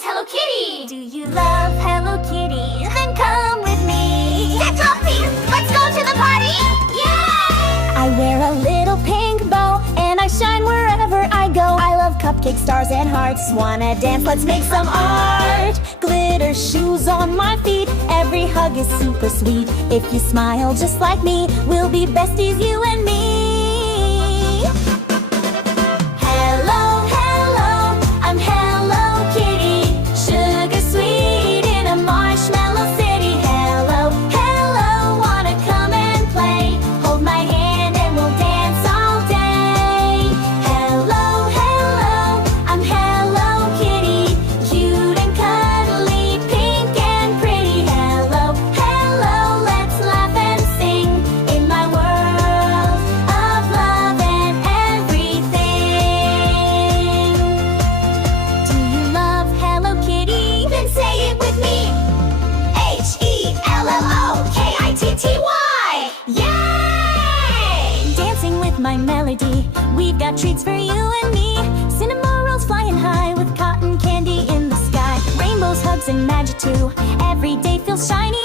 is Hello Kitty. Do you love Hello Kitty? Then come with me. That's all, please. Let's go to the party. Yay! I wear a little pink bow and I shine wherever I go. I love cupcakes, stars, and hearts. Wanna dance? Let's make some art. Glitter shoes on my feet. Every hug is super sweet. If you smile just like me, we'll be besties, you and me. Hello, hello, I'm Hello Kitty. Sugar sweet in a marshmallow city. Hello, hello, wanna come and play? Hold my hand and we'll dance all day. Hello, hello, I'm Hello Kitty. Cute and cuddly, pink and pretty. Hello, hello, let's laugh and sing in my world of love and everything. Do you love Hello Kitty? Then say it with me. HELLOKITTY. Yay! Dancing with my melody, we've got treats for you and me. Cinnamon rolls flying high with cotton candy in the sky. Rainbows, hugs, and magic too. Every day feels shiny